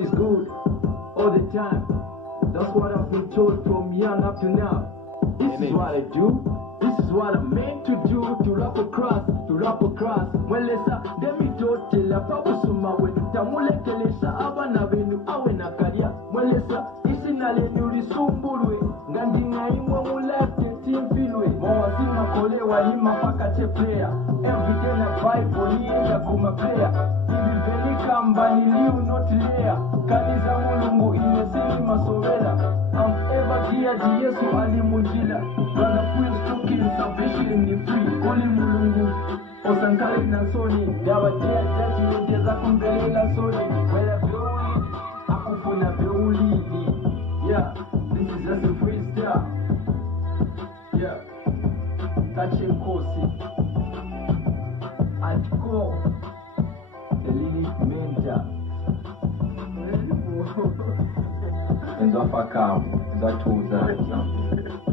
God is good all the time. That's what I've been told from young up to now. This is what I do. This is what I'm meant to do. To rap across. Mwelesa, demi totela pabusuma wenu. Tamulekelesa abana benu awe na karia. Mwelesa, isi naleni ulisumbulwe. Ngandinga imwe mulete timfilwe. Mwazima kolewa hima paka che player. Everyday na Bible nienda kuma player. Ibi velika mbani liu not layer. Kaniza mulungu inesini masovela. I'm ever geared Yesu alimujila. Brother Prince talking salvation ni free. Koli mulungu Osankale na soni. Dawa jea jaji yedeza kumbelela soni. Wela veuli akufuna veuli. Yeah, this is just a freestyle. Yeah, touching kosi Atko the Lilith Mentor. Enzo afakamu, enzo atuza.